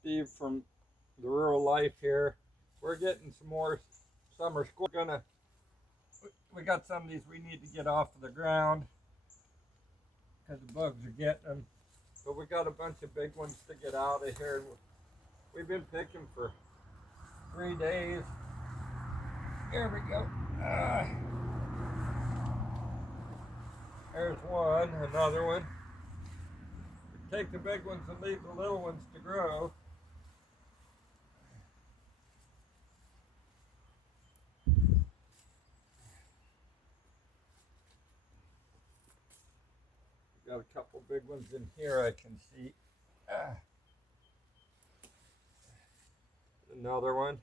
Steve from the Rural Life here. We're getting some more summer squash. We got some of these we need to get off of the ground because the bugs are getting them. But we got a bunch of big ones to get out of here. We've been picking for 3 days. Here we go. There's one, another one. Take the big ones and leave the little ones to grow. Got a couple big ones in here I can see. Another one.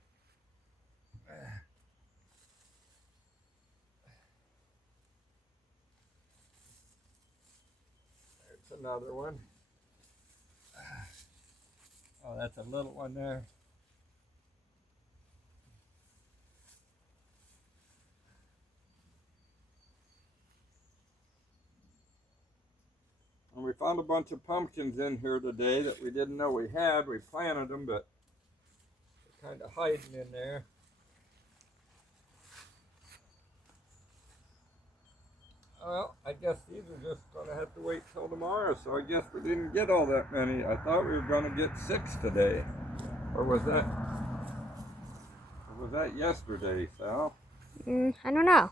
There's another one. Oh, that's a little one there. And we found a bunch of pumpkins in here today that we didn't know we had. We planted them, but they're kind of hiding in there. Well, I guess these are just going to have to wait till tomorrow, so I guess we didn't get all that many. I thought we were going to get 6 today. Or was that yesterday, Sal? I don't know.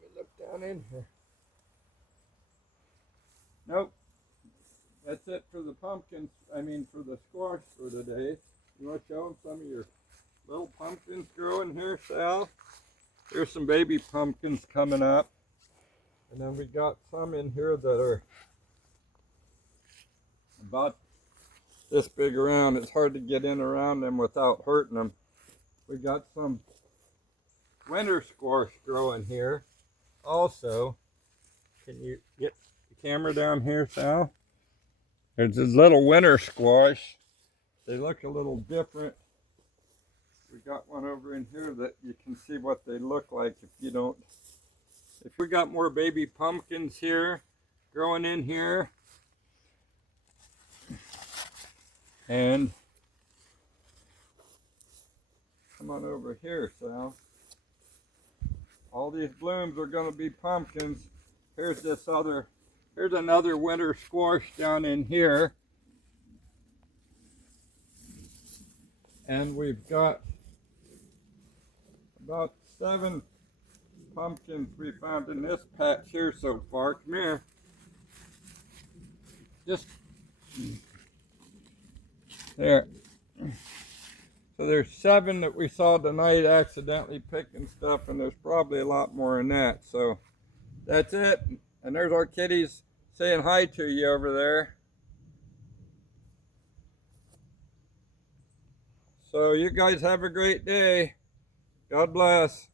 Let me look down in here. Nope. That's it for the pumpkins, for the squash for today. You want to show them some of your little pumpkins growing here, Sal? Here's some baby pumpkins coming up. And then we got some in here that are about this big around. It's hard to get in around them without hurting them. We got some winter squash growing here. Also, can you get the camera down here, Sal? There's this little winter squash. They look a little different. We got one over in here that you can see what they look like if you don't. If we got more baby pumpkins here growing in here. And come on over here, Sal. All these blooms are going to be pumpkins. Here's another winter squash down in here. And we've got about 7 pumpkins we found in this patch here so far. Come here. Just there. So there's 7 that we saw tonight accidentally picking stuff, and there's probably a lot more than that. So that's it. And there's our kitties saying hi to you over there. So you guys have a great day. God bless.